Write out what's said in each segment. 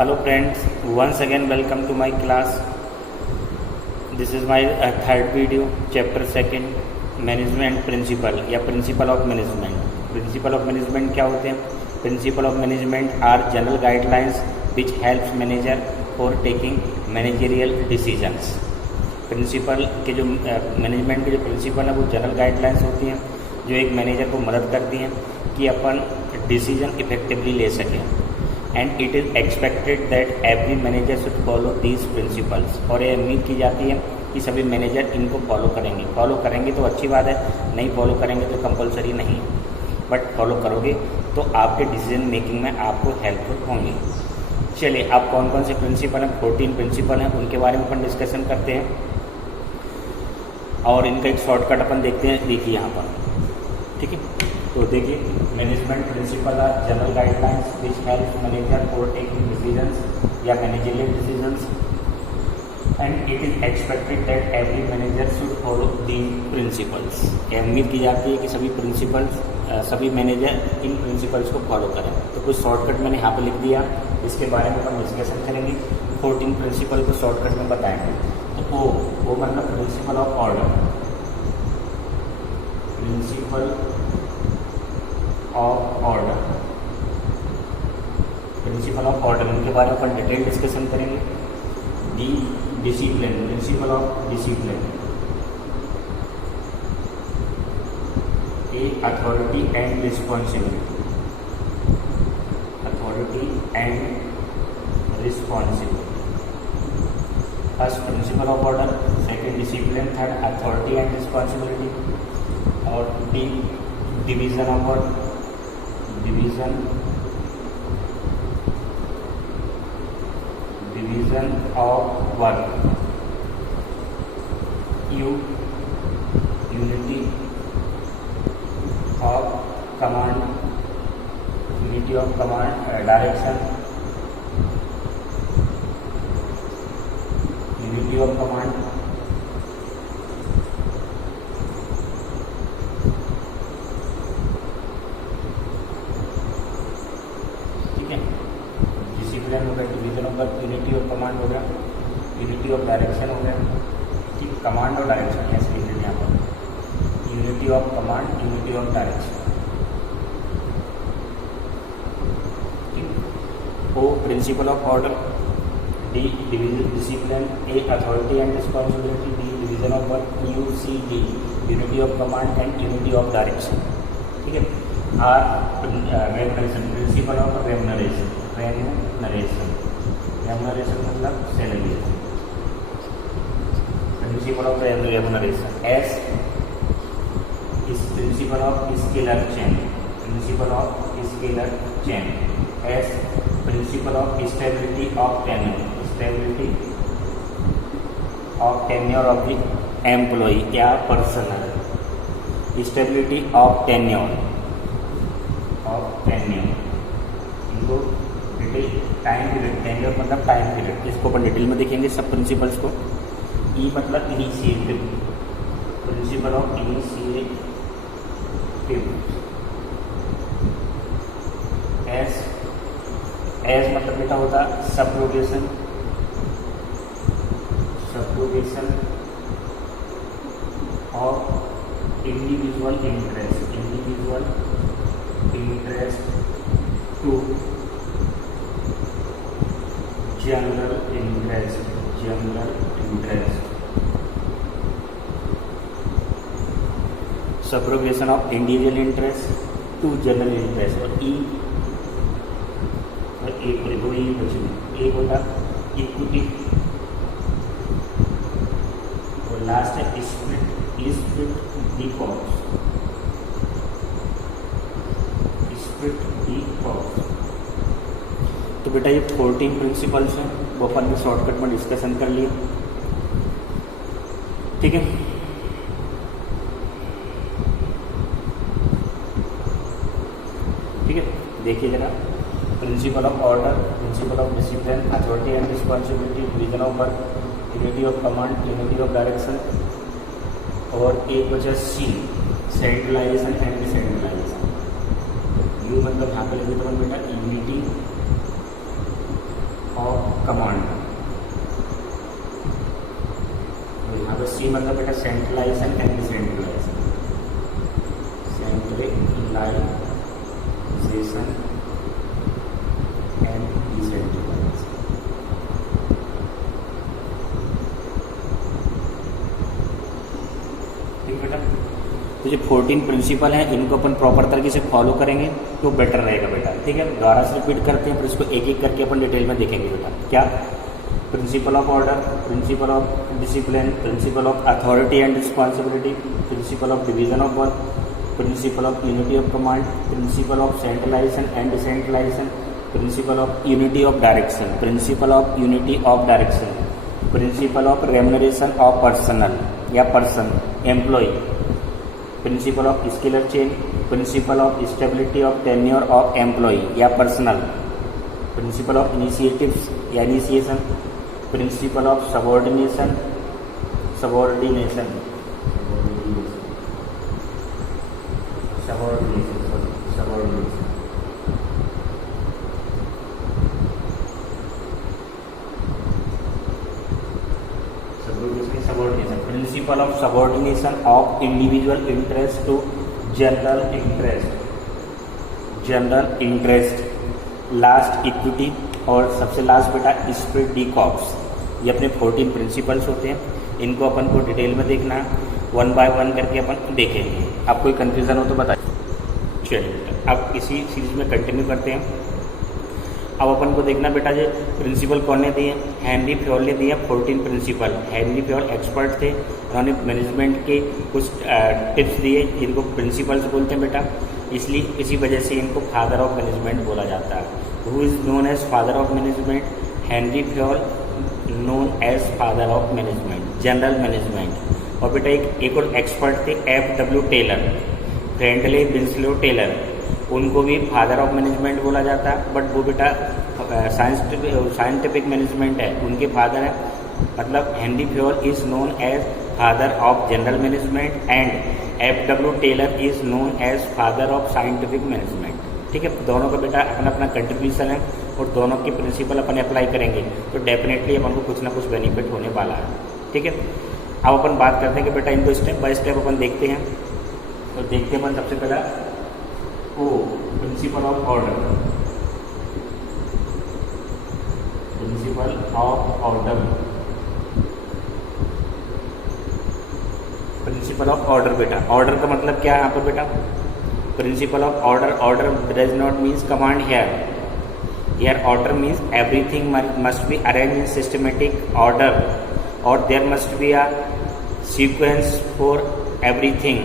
Hello friends, once again welcome to my class. This is my third video, chapter second, management principle या principle of management. Principle of management क्या होते हैं? Principle of management are general guidelines which helps manager for taking managerial decisions. Principle के जो management के जो principal है वो जनरल गाइडलाइंस होती हैं जो एक मैनेजर को मदद करती हैं कि अपन डिसीजन इफेक्टिवली ले सकें। And it is expected that every manager should follow these principles. और ये उम्मीद की जाती है कि सभी मैनेजर इनको फॉलो करेंगे। फॉलो करेंगे तो अच्छी बात है, नहीं फॉलो करेंगे तो कंपलसरी नहीं, बट फॉलो करोगे तो आपके डिसीजन मेकिंग में आपको हेल्पफुल होंगे। चलिए, आप कौन कौन से प्रिंसिपल हैं? 14 प्रिंसिपल हैं, उनके बारे में अपन डिस्कशन करते हैं और इनका एक शॉर्टकट अपन देखते हैं। देखिए यहाँ पर, ठीक है। तो देखिए, management principle are general guidelines which help manager for taking decisions या managerial decisions and it is expected that every manager should follow the principles. उम्मीद की जाती है कि सभी मैनेजर इन प्रिंसिपल्स को फॉलो करें। तो कुछ शॉर्टकट मैंने यहाँ पर लिख दिया, इसके बारे में अपन डिस्कशन करेंगे। 14 प्रिंसिपल को शॉर्टकट में बताएंगे। तो वो मतलब principle of order, principle of order, principle of order, उनके बारे में अपन डिटेल डिस्कशन करेंगे। D discipline, principle of discipline. A authority and responsibility, authority and responsibility. First principle of order, second discipline, third authority and responsibility. और D division of work, division of work. Unity of command, unity of command, direction, unity of command, ठीक है। Discipline हो गया, division of work, unity of command हो गया, unity of direction हो गया, ठीक। कमांड और डायरेक्शन ऐसे लिख देते हैं यहाँ पर, unity of command, unity of direction, ठीक। O principle of order, D discipline, A authority and responsibility, D division of work, U C D unity of command and unity of direction, ठीक है। R remuneration, principle of remuneration, remuneration, remuneration मतलब salary, principle of remuneration. S इस principle of scalar chain, principle of scalar chain. S principle of stability of tenure, stability of tenure of the employee या personal, stability of tenure, of tenure. इनको detail, time period, tenure मतलब time period, इसको अपन detail में देखेंगे सब principles को। E मतलब initiative, principle of initiative. S मतलब बेटा होता subrogation, subrogation of individual interest, individual interest to general interest, general interest. Subrogation of individual interest to general interest. और ई एक होता इक्विटी और लास्ट है split, split the cost, split the cost. तो बेटा ये 14 प्रिंसिपल्स हैं, वो अपन ने शॉर्टकट में डिस्कशन कर लिए, ठीक है। ठीक है, देखिए जरा, principal of order, principle of discipline, authority and responsibility, division of work, unity of command, unity of direction. और एक बचा सी, सेंट्रलाइजेशन एंड डिसेंट्रलाइजेशन। यू मतलब यहाँ पे लिखे तो बेटा यूनिटी कमांड। यहाँ पे सी मतलब बेटा centralisation and decentralisation, centralisation and decentralisation. ठीक बेटा, तो जो 14 प्रिंसिपल हैं इनको अपन प्रॉपर तरीके से फॉलो करेंगे तो बेटर रहेगा बेटा। ठीक है, दोबारा से रिपीट करते हैं, फिर इसको एक एक करके अपन डिटेल में देखेंगे बेटा। क्या? Principle of order, principle of discipline, principle of authority and responsibility, principle of division of work, principle of unity of command, principle of centralisation and decentralisation, principle of unity of direction, principle of unity of direction, principle of remuneration of personal या person employ, principle of scalar chain, principle of stability of tenure of employ या personal, principle of initiatives या initiation, principle of subordination subordination principal of subordination of individual interest to general interest, last equity, और सबसे last बेटा spirit D cops. ये अपने 14 principles होते हैं, इनको अपन को डिटेल में देखना है, 1 बाय 1 करके अपन देखेंगे। आप कोई कंफ्यूजन हो तो बताइए। चलिए बेटा, अब इसी सीरीज में कंटिन्यू करते हैं। अब अपन को देखना बेटा जो प्रिंसिपल कौन ने दिए, हेनरी फ्योल ने दिया 14 प्रिंसिपल। हेनरी फ्योल एक्सपर्ट थे, उन्होंने मैनेजमेंट के कुछ टिप्स दिए, इनको प्रिंसिपल्स बोलते हैं बेटा, इसलिए इसी वजह से इनको फादर ऑफ मैनेजमेंट बोला जाता है। Who is known as father of management? Henry Fayol known as father of management, general management. और बेटा एक और एक्सपर्ट थे F.W. Taylor, friendly Winslow Taylor, उनको भी फादर ऑफ मैनेजमेंट बोला जाता है, बट वो बेटा साइंटिफिक मैनेजमेंट है, उनके फादर है। मतलब Henry Fayol is known as father of general management and F.W. Taylor is known as father of scientific management. ठीक है, दोनों का बेटा अपना अपना कंट्रीब्यूशन है और दोनों के प्रिंसिपल अपन अप्लाई करेंगे तो डेफिनेटली अपन को कुछ ना कुछ बेनिफिट होने वाला है। ठीक है, अब अपन बात करते हैं कि बेटा इनको स्टेप बाय स्टेप अपन देखते हैं। तो देखते हैं अपन सबसे पहला O principle of order, principle of order, principle of order बेटा। ऑर्डर का मतलब क्या है यहाँ पर बेटा? Principle of order, order does not means command here, order means everything must be arrange in systematic order और there must be a sequence for everything.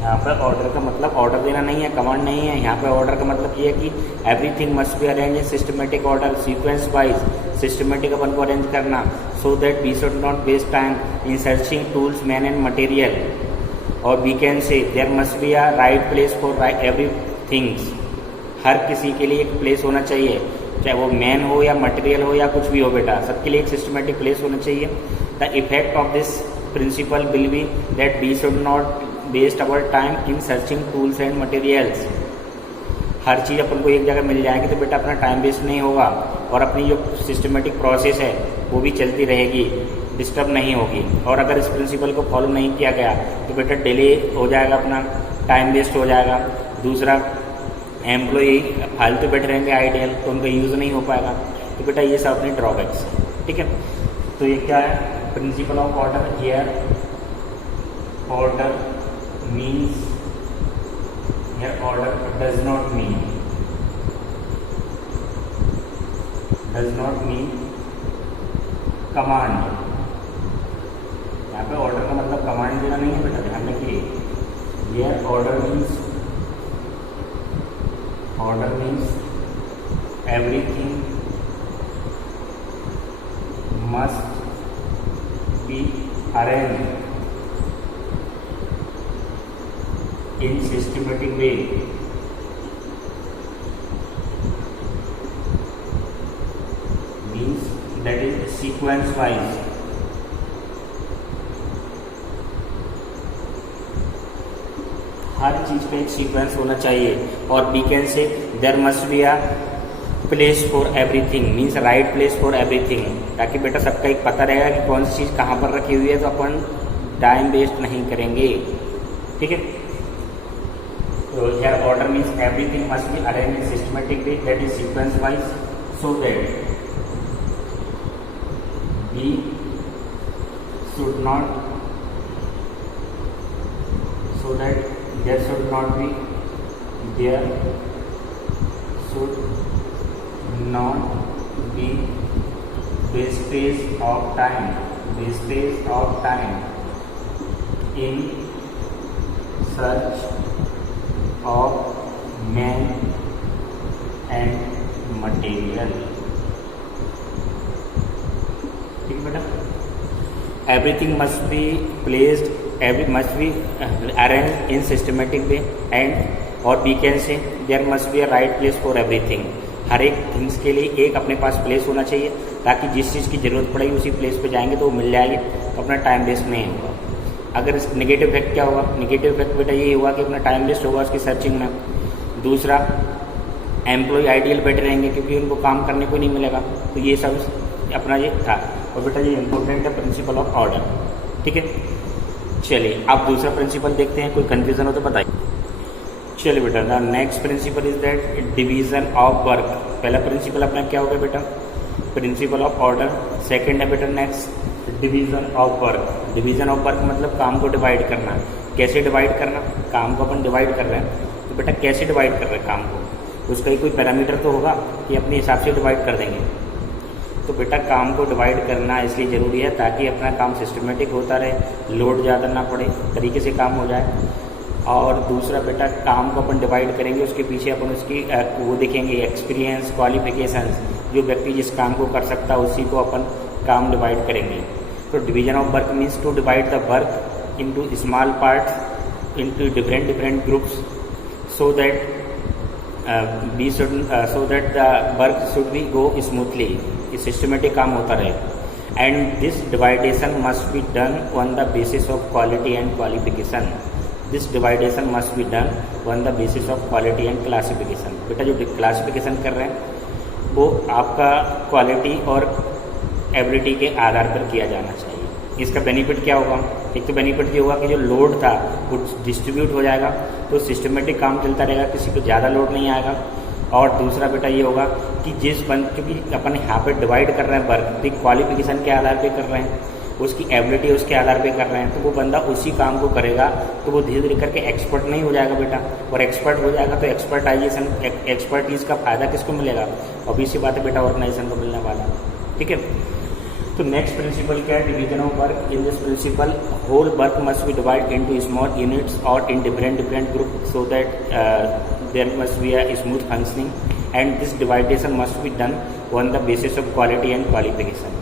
यहाँ पर ऑर्डर का मतलब ऑर्डर देना नहीं है, कमांड नहीं है। यहाँ पर ऑर्डर का मतलब ये है कि everything must be arrange in systematic order, sequence wise systematic अपन को अरेंज करना, so that we should not waste time in searching tools, man and material. और we can say there must be a right place for every things. हर किसी के लिए एक place होना चाहिए, चाहे वो मैन हो या मटेरियल हो या कुछ भी हो बेटा, सबके लिए एक सिस्टमेटिक प्लेस होना चाहिए। The effect of this principle will be that we should not waste our time in searching tools and materials. हर चीज़ अपन को एक जगह मिल जाएगी तो बेटा अपना टाइम वेस्ट नहीं होगा और अपनी जो सिस्टमेटिक प्रोसेस है वो भी चलती रहेगी, डिस्टर्ब नहीं होगी। और अगर इस प्रिंसिपल को फॉलो नहीं किया गया तो बेटा डिले हो जाएगा, अपना टाइम वेस्ट हो जाएगा। दूसरा, एम्प्लॉई फालतू बैठे रहेंगे आइडियल, तो उनका यूज़ नहीं हो पाएगा। तो बेटा ये सब अपने ड्रॉबैक्स है। ठीक है, तो ये क्या है? Principal of order. Here order means, here order does not mean command. यहाँ पे ऑर्डर का मतलब कमांड देना नहीं है बेटा, ध्यान रखिए। Here order means everything must be arranged in systematic way. Means that is sequence wise. हर चीज का एक सीक्वेंस होना चाहिए। और we can say there must be a place for everything means right place for everything, ताकि बेटा सबका एक पता रहेगा कि कौन सी चीज़ कहाँ पर रखी हुई है, तो अपन टाइम वेस्ट नहीं करेंगे। ठीक है, तो here order means everything must be arrange in systematic way that is sequence wise so that be should not so that there should not be wastage of time in search of man and material। ठीक बेटा, everything must be placed, must be arranged in systematic way and or we can say there must be a right place for everything। हर एक things के लिए एक अपने पास place होना चाहिए, ताकि जिस चीज़ की ज़रूरत पड़ेगी उसी प्लेस पे जाएंगे तो वो मिल जाएगी, तो अपना टाइम वेस्ट नहीं होगा। अगर नेगेटिव इफेक्ट क्या होगा, नेगेटिव इफेक्ट बेटा ये हुआ कि अपना टाइम वेस्ट होगा उसकी सर्चिंग में। दूसरा, एम्प्लॉय आइडियल बैठे रहेंगे क्योंकि उनको काम करने को नहीं मिलेगा, तो ये सब अपना ये था। और बेटा ये इंपॉर्टेंट है प्रिंसिपल ऑफ ऑर्डर। ठीक है, चलिए अब दूसरा प्रिंसिपल देखते हैं, कोई कंफ्यूजन हो तो बताइए। चलिए बेटा, the next principle is that division of work. पहला प्रिंसिपल अपना क्या हो गया बेटा, प्रिंसिपल ऑफ ऑर्डर। सेकंड है बेटा next division of work. Division of work मतलब काम को डिवाइड करना। कैसे डिवाइड करना, काम को अपन डिवाइड कर रहे हैं तो बेटा कैसे डिवाइड कर रहे हैं काम को, उसका ही कोई पैरामीटर तो होगा कि अपने हिसाब से डिवाइड कर देंगे। तो बेटा काम को डिवाइड करना इसलिए ज़रूरी है ताकि अपना काम सिस्टमेटिक होता रहे, लोड ज़्यादा ना पड़े, तरीके से काम हो जाए। और दूसरा बेटा काम को अपन डिवाइड करेंगे, उसके पीछे अपन उसकी वो देखेंगे एक्सपीरियंस, क्वालिफिकेशंस, जो व्यक्ति जिस काम को कर सकता है उसी को अपन काम डिवाइड करेंगे। तो division of work means to divide the work into small parts into different groups so that the work should be go smoothly, systematic काम होता रहे। And this divideation must be done on the basis of quality and qualification. This divideation must be done on the basis of quality and classification. बेटा जो classification कर रहे हैं वो आपका क्वालिटी और एबिलिटी के आधार पर किया जाना चाहिए। इसका बेनिफिट क्या होगा, एक तो बेनिफिट ये होगा कि जो लोड था वो डिस्ट्रीब्यूट हो जाएगा, तो सिस्टमेटिक काम चलता रहेगा, किसी को ज़्यादा लोड नहीं आएगा। और दूसरा बेटा ये होगा कि क्योंकि अपन यहाँ पे डिवाइड कर रहे हैं वर्क, तो क्वालिफिकेशन के आधार पे कर रहे हैं, उसकी एबिलिटी उसके आधार पे कर रहे हैं, तो वो बंदा उसी काम को करेगा, तो वो धीरे धीरे करके एक्सपर्ट नहीं हो जाएगा बेटा। और एक्सपर्ट हो जाएगा तो एक्सपर्टीज़ का फायदा किसको मिलेगा, ऑब्वियस बात है बेटा, ऑर्गेनाइजेशन को मिलने वाला। ठीक है, तो नेक्स्ट प्रिंसिपल क्या है, division of work. In this principle whole work must be divide into small units और in different group so that there must be a smooth functioning and this dividation must be done on the basis of quality and qualification।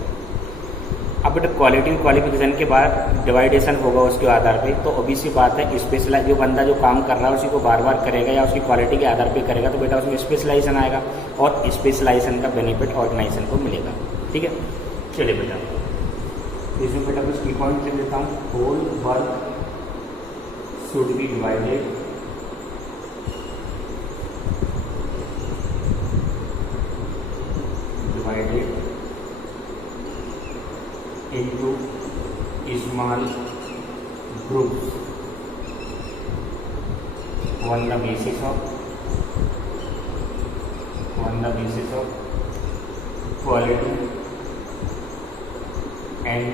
अब बेटा quality और qualification के बाद डिवाइडेशन होगा उसके आधार पे, तो ऑब्वियसली बात है स्पेशलाइज जो बंदा जो काम कर रहा है उसी को बार बार करेगा या उसकी क्वालिटी के आधार पे करेगा, तो बेटा उसमें स्पेशलाइजेशन आएगा और स्पेशलाइजेशन का बेनिफिट ऑर्गेनाइजेशन को मिलेगा। ठीक है, चलिए बेटा इसमें बेटा कुछ की पॉइंट लिख देता हूँ। Whole work should be divided into small groups on the basis of quality and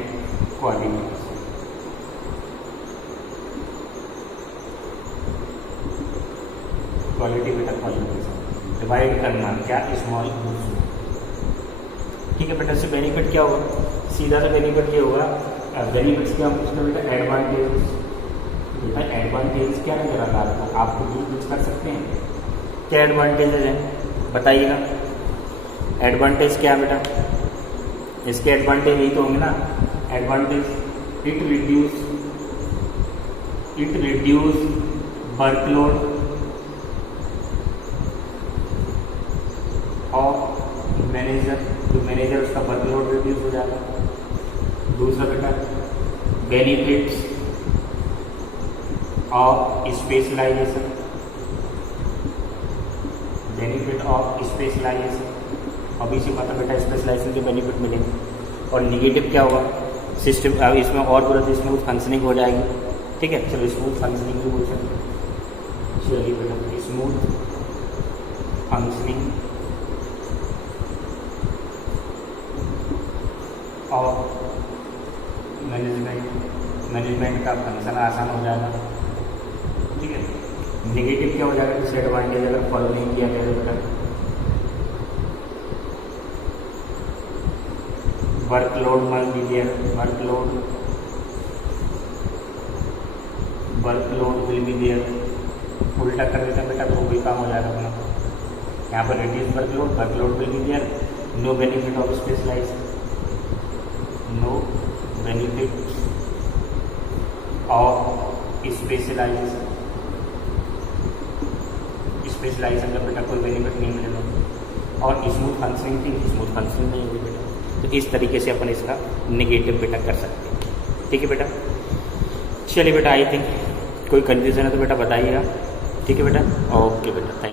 qualification। Quality बेटा क्वालिफिकेशन डिवाइड करना क्या, स्मॉल ग्रुप्स। ठीक है बेटा, इससे बेनिफिट क्या होगा, सीधा सा बेनिफिट ये होगा। बेनिफिट्स क्या होगा बेटा, एडवांटेज। बेटा एडवांटेज क्या नजर आता है आपको, आप कुछ कर सकते हैं, क्या एडवांटेजेस हैं बताइएगा। एडवांटेज क्या है बेटा, इसके एडवांटेज यही तो होंगे ना। Advantage it reduce workload of manager, तो मैनेजर उसका वर्कलोड रिड्यूस हो जाएगा। दूसरा बेटा benefits of specialisation, benefit of specialisation. Obvious ही बात है बेटा, स्पेशलाइजेशन के बेनिफिट मिलेंगे। और निगेटिव क्या होगा, सिस्टम इसमें और पूरा तो स्मूथ फंक्शनिंग हो जाएगी। ठीक है, चलो स्मूथ फंक्शनिंग भी पूछ सकते हैं। चलिए बेटा, स्मूथ फंक्शनिंग और मैनेजमेंट का फंक्शन आसान हो जाएगा। ठीक है, नेगेटिव क्या हो जाएगा, डिसएडवांटेज अगर फॉलो नहीं किया जाए तो बेटा वर्कलोड मान लीजिए, वर्कलोड विल बी देयर। उल्टा कर देते हैं बेटा तो वही काम हो जाएगा अपना। यहाँ पर reduce workload will be there, no benefit of specialisation, no benefit of specialisation का बेटा कोई बेनिफिट नहीं मिलेगा। और स्मूथ फंक्शनिंग नहीं होगी बेटा। तो इस तरीके से अपन इसका नेगेटिव बेटा कर सकते हैं। ठीक है बेटा, चलिए बेटा, आई थिंक कोई कंफ्यूजन है तो बेटा बताइएगा। ठीक है बेटा, ओके बेटा, थैंक यू।